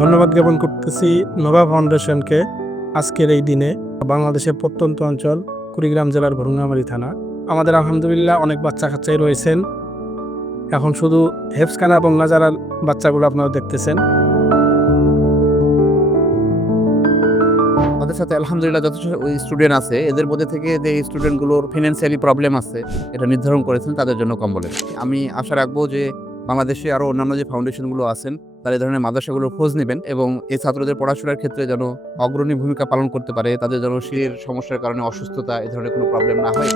ধন্যবাদ জ্ঞাপন করতেছি নোভা ফাউন্ডেশনকে আজকের এই দিনে বাংলাদেশের প্রত্যন্ত অঞ্চল, কুড়িগ্রাম জেলার ভরুঙ্গামারি থানা। আমাদের আলহামদুলিল্লাহ অনেক বাচ্চা কাচ্চাই রয়েছেন। এখন শুধু হেফসখানা এবং নাজারার বাচ্চাগুলো আপনারা দেখতেছেন। আমাদের সাথে আলহামদুলিল্লাহ যথেষ্ট ওই স্টুডেন্ট আছে। এদের মধ্যে থেকে যে স্টুডেন্টগুলোর ফিনান্সিয়ালি প্রবলেম আছে, এটা নির্ধারণ করেছেন, তাদের জন্য কম্বলের আমি আশা রাখব যে বাংলাদেশে আরও অন্যান্য যে ফাউন্ডেশনগুলো আছেন তারা এই ধরনের মাদ্রাসাগুলোর খোঁজ নেবেন এবং এই ছাত্রদের পড়াশোনার ক্ষেত্রে যেন অগ্রণী ভূমিকা পালন করতে পারে, তাদের যেন শিরের সমস্যার কারণে অসুস্থতা এ ধরনের কোনো প্রবলেম না হয়।